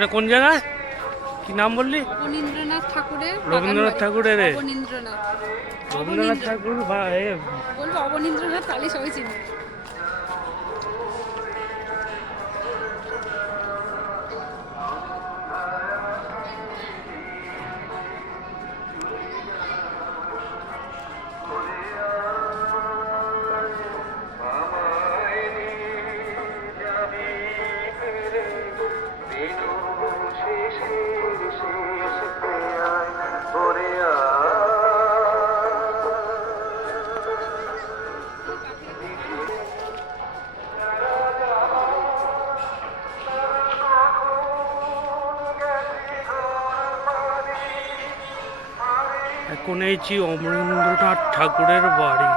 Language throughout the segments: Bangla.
এটা কোন জায়গায়? কি নাম বললি? রবীন্দ্রনাথ ঠাকুরের রবীন্দ্রনাথ ঠাকুরের রবীন্দ্রনাথ। রবীন্দ্রনাথ ঠাকুর বা বলব অবনীন্দ্রনাথ কালী সবাই চিনবে এখন এইছি অমরেন্দ্রনাথ ঠাকুরের বাড়ি।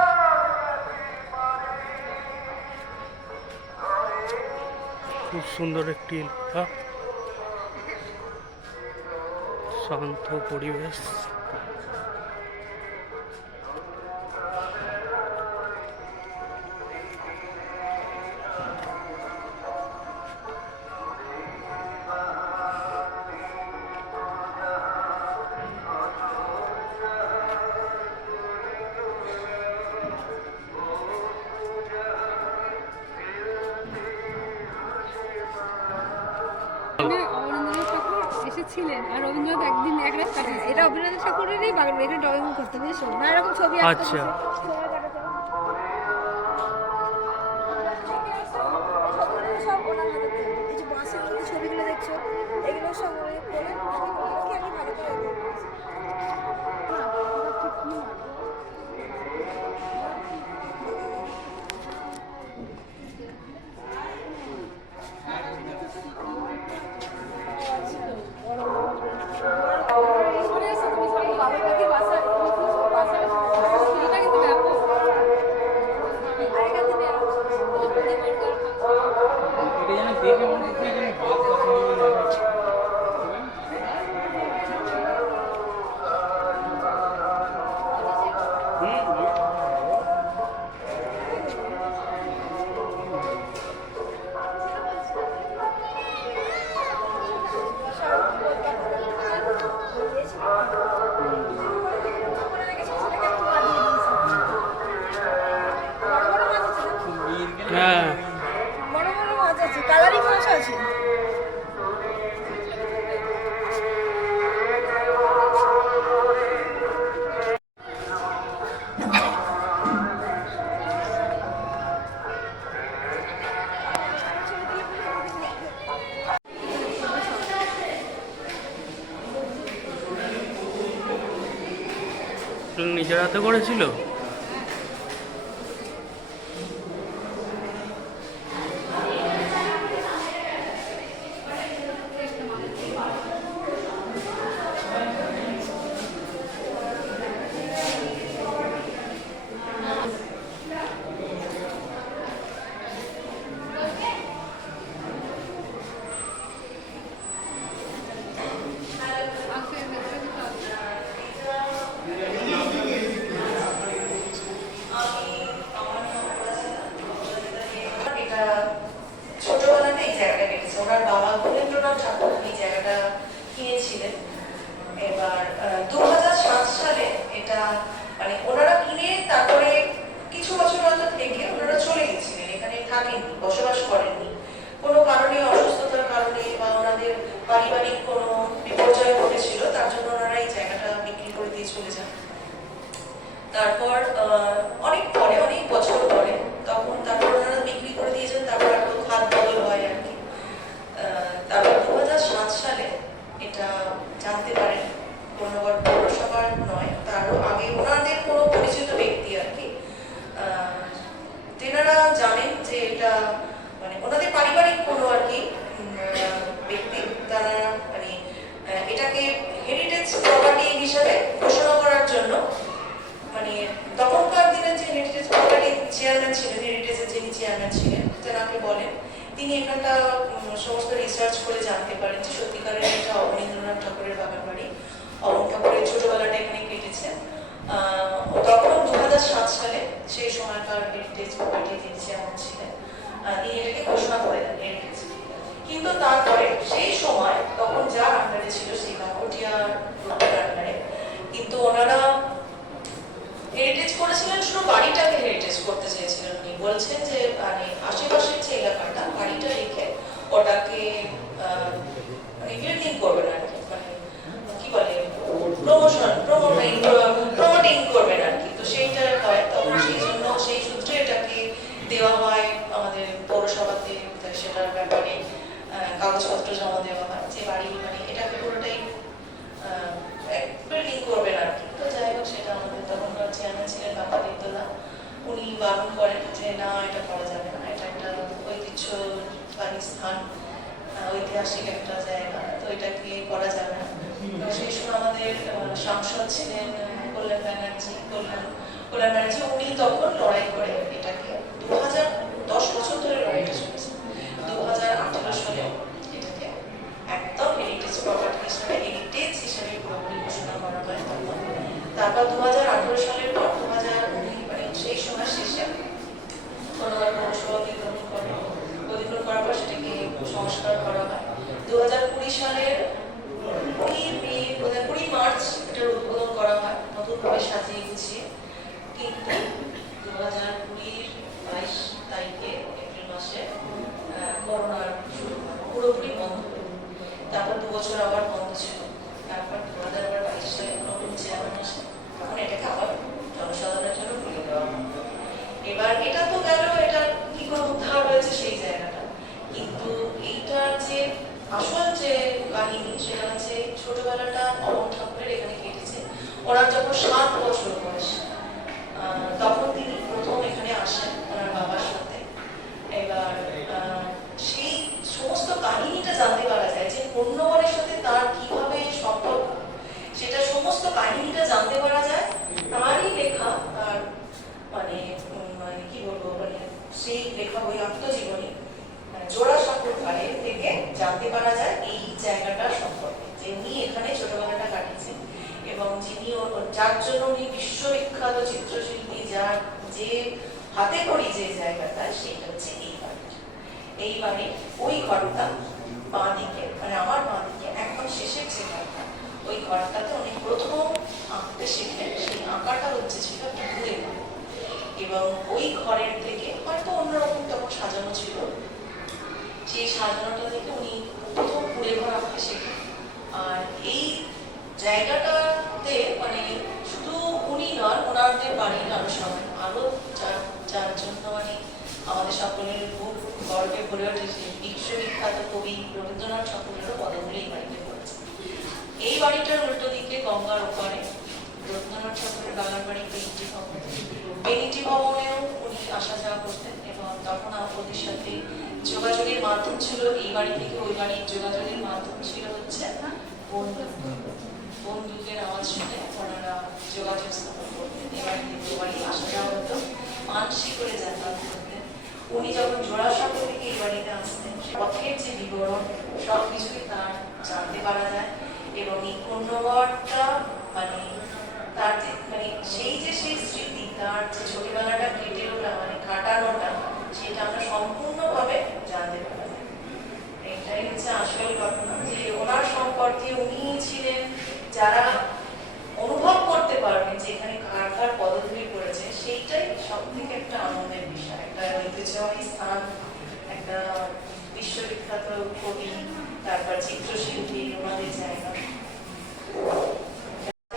খুব সুন্দর একটি এলাকা শান্ত পরিবেশ। এসেছিলেন আর রবীন্দ্রনাথ একদিন এক রাত কাটিয়েছে এটা রবীন্দ্রনাথ ঠাকুরেরই বাগান এটা ড্রয়িং করতে বুঝেছ না এরকম ছবি আচ্ছা। হাতে করেছিল আঁকের ভেতরে দিতে হবে। এটা ছোটবেলাতে এই জায়গাটা কেটেছে ওনার বাবা গুণেন্দ্রনাথ ঠাকুর এই জায়গাটা কিনেছিলেন এবার দু সাত সালে এটা মানে ওনারা কিনে তারপরে কিছু বছর হয়তো থেকে ওনারা চলে গেছিলেন এখানে থাকেননি বসবাস করেননি কোনো কারণে অসুস্থতার কারণে বা ওনাদের পারিবারিক কোনো বিপর্যয় ঘটেছিল তার জন্য ওনারা এই জায়গাটা বিক্রি করে দিয়ে চলে যান তারপর অনেক পরে, অনেক বছর পরে, তখন তারপর ওনারা বিক্রি করে দিয়েছেন তারপর একটু খাত বদল হয় আর কি। তারপর দু সালে, এটা জানতে পারেন পূর্ণগড় পৌরসভার নয় তারও আগে ওনাদের কোনো পরিচিত ব্যক্তি আর কি। তেনারা জানেন যে এটা মানে ওনাদের পারিবারিক কোনো আর কি ব্যক্তি, তারা মানে এটাকে হেরিটেজ প্রপার্টি হিসাবে ঘোষণা করার জন্য মানে তখনকার দিনে যে হেরিটেজ প্রপার্টির চেয়ারম্যান ছিলেন হেরিটেজের যিনি চেয়ারম্যান ছিলেন, তেনাকে বলেন, তিনি এখানটা সমস্ত রিসার্চ করে জানতে পারেন যে সত্যিকারের এটা অবনীন্দ্রনাথ ঠাকুরের বাগান বাড়ি। অবন ঠাকুরের ছোটবেলাটা এখানে কেটেছে। তখন হাজার সাত সালে সেই সময়কার হেরিটেজ প্রপার্টি যিনি চেয়ারম্যান ছিলেন। তিনি এটাকে ঘোষণা করে দেন হেরিটেজ কিন্তু তারপরে সেই সময় পুরো বাড়িটাকে হেরিটেজ করতে চেয়েছিলেন উনি। বলছেন যে মানে আশেপাশের যে এলাকাটা, বাড়িটা রেখে ওটাকে মানে রিথিং করবেন আর কি। মানে কি বলে প্রমোশন সাংসদ ছিলেন কল্যাণ ব্যানার্জি, কল্যাণ কল্যাণ ব্যানার্জি, উনি তখন লড়াই করে এটাকে দু হাজার দশ বছর ধরে লড়াইটা চলেছে দু হাজার আঠেরো সালে এটাকে একদম হেরিটেজ প্রপার্টি হিসেবে হেরিটেজ হিসেবে পুরোপুরি ঘোষণা করা হয়। তখন তারপর দু হাজার আঠেরো সালের পর দু হাজার মানে সেই সময় শেষে কোনোবার পৌরসভা অধিগ্রহণ করে অধিগ্রহণ করার পর সেটাকে সংস্কার করা হয়। দু হাজার কুড়ি সালের কুড়ি মে বোধহয় কুড়ি মার্চ এটার উদ্বোধন করা হয় নতুনভাবে সাজিয়ে গুছিয়ে কিন্তু দু হাজার কুড়ির বাইশ তারিখে এপ্রিল মাসে আহ, করোনার শুরু হয় পুরোপুরি বন্ধ হলো। তারপর দু বছর আবার বন্ধ ছিল তারপর দু হাজার আবার বাইশ সালে নতুন চেয়ারম্যান আসে তখন এটাকে আবার জনসাধারণের জন্য খুলে দেওয়া হয় এবার এটা তো গেল এটা কি করে উদ্ধার হয়েছে সেই জায়গাটা কিন্তু এইটার যে আসল যে কাহিনী সেটা হচ্ছে ছোটবেলাটা অমর ঠাকুরের এখানে কেটেছে ওনার যখন সাত বছর বয়স আহ, তখন তিনি প্রথম এখানে আসেন ওনার বাবার সাথে এবার আহ, সেই সমস্ত কাহিনীটা জানতে পারা যায় যে অন্যবরের সাথে তার কীভাবে সম্পর্ক সেটা সমস্ত কাহিনীটা জানতে পারা যায় তারই লেখা আর মানে উম, মানে কি বলব মানে সেই লেখা বই আত্মজীবনী মানে জোড়া সাঁকুর ধারে থেকে জানতে পারা যায় এই জায়গাটা সম্পর্কে যে উনি এখানে ছোটবেলাটা কাটিয়েছেন এবং যিনি ওর- যার জন্য উনি বিশ্ববিখ্যাত চিত্রশিল্পী যার যে হাতে করি যে জায়গাটা সেটা হচ্ছে এই বাড়িটা এই বাড়ির ওই ঘরটা বাঁ দিকে মানে আমার বাঁ দিকে একদম শেষের যে ঘরটা, ওই ঘরটাতে উনি প্রথম আঁকতে শেখেন সেই আঁকাটা হচ্ছে ছিল একটা এবং ওই ঘরের থেকে হয়তো অন্যরকম তখন সাজানো ছিল। সেই সাজানোটা থেকে উনি প্রথম কুড়ে ঘর আঁকতে শেখেন। আর এই জায়গাটাতে মানে শুধু উনি নন, ওনাদের বাড়ির আরও সবাই, আরও যার যার জন্য মানে আমাদের সকলের বুক গর্বে ভরে উঠেছে বিশ্ববিখ্যাত কবি রবীন্দ্রনাথ ঠাকুরেরও পদগুলি এই বাড়িতে পড়েছে এই বাড়িটার উল্টো দিকে গঙ্গার ওপারে রবীন্দ্রনাথ ঠাকুরের বাগান বাড়ি বেনিটি ভবন। বেনিটি ভবনেও উনি আসা যাওয়া করতেন এবং তখন আমাদের সাথে যোগাযোগের মাধ্যম ছিল, এই বাড়ি থেকে ওই বাড়ির যোগাযোগের মাধ্যম ছিল হচ্ছে বন্দুক। বন্দুকের আওয়াজ শুনে ওনারা যোগাযোগ স্থাপন করতেন। এ বাড়ি থেকে ও বাড়ি আসা যাওয়া হতো। মানসিক করে যাতায়াত উনি যখন থেকে এই বাড়িতে আসতেন পথের যে বিবরণ সব কিছুই তার জানতে পারা যায় এবং এই মানে তার যে মানে সেই যে সেই স্মৃতি, তার যে ছোটবেলাটা কেটে ওটা মানে কাটানোটা, সেটা আমরা সম্পূর্ণভাবে জানতে পারা যায় এটাই হচ্ছে আসল ঘটনা যে ওনার সম্পর্কে উনি ছিলেন যারা অনুভব করতে পারবেন যে এখানে কার কার পদধূলি পড়েছে সেইটাই সব থেকে একটা আনন্দের বিষয় একটা ঐতিহ্যবাহী স্থান একটা বিশ্ববিখ্যাত কবি তারপর চিত্রশিল্পী ওনাদের জায়গা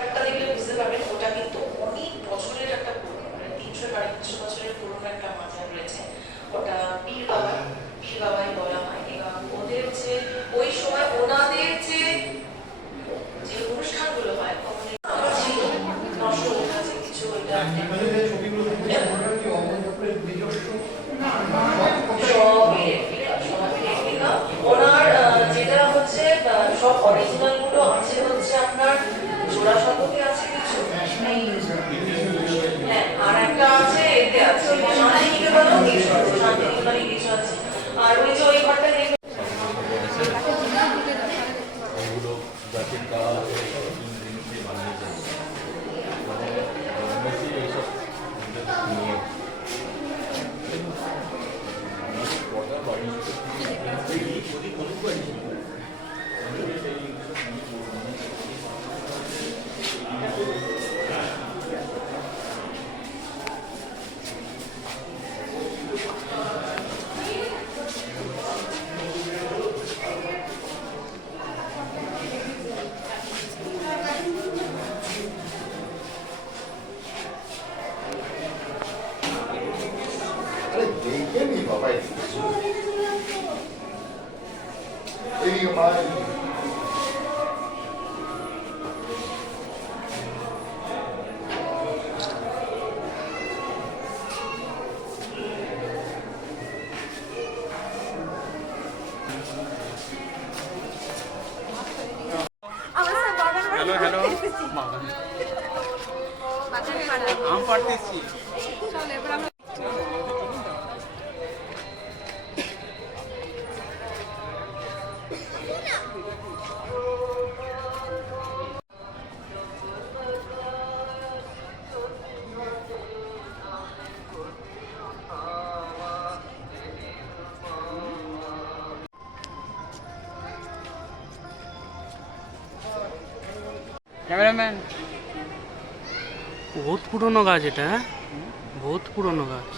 একটা দেখলে বুঝতে পারবেন ওটা কিন্তু অনেক বছরের একটা পুরনো মানে তিনশো সাড়ে তিনশো বছরের পুরনো একটা মাজার রয়েছে ওটা পীর বাবা পীর বাবাই বলা হয় এবং ওদের যে ওই সময় ওনাদের যে যে অনুষ্ঠানগুলো হয় ওখানে আমার ছিল নষ্ট হয়ে গেছে কিছু ওইটা সবই রেপ্লিকা, সবই রেপ্লিকা। ওনার আহ, যেটা হচ্ছে আহ, সব আছে হচ্ছে আপনার জোড়া সম্পর্কে আছে কিছু? হ্যাঁ আর একটা আছে এতে আছে। শান্তিনিকেতনও কিছু আছে শান্তিনিকেতনে কিছু আছে। আর ওই যে আরে দেখে নি বাবা এই আমার I'm participando. ক্যামেরাম্যান। বহুত পুরনো গাছ এটা হ্যাঁ? বহুত পুরনো গাছ।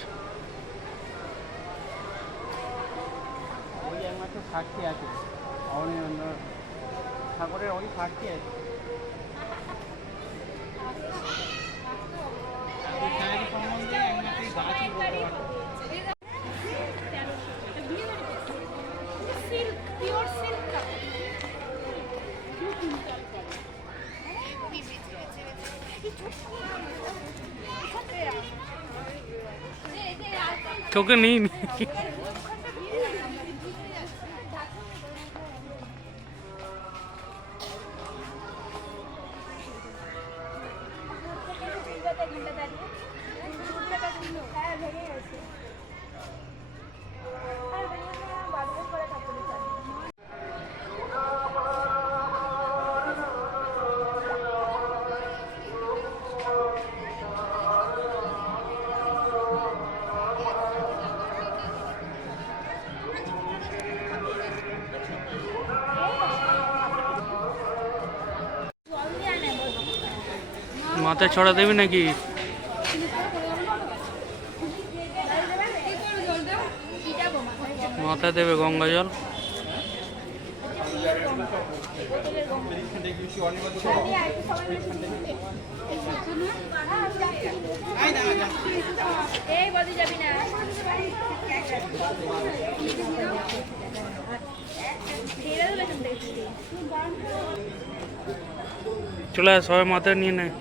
ওই একমাত্র সাক্ষী আছে। ঠাকুরের ওই সাক্ষী আছে। তোকে নেই। নি হ্যাঁ মাথায় ছড়া দেবি নাকি? মাথায় দেবে গঙ্গা জল? চলে সবাই মাথায় নিয়ে নেয়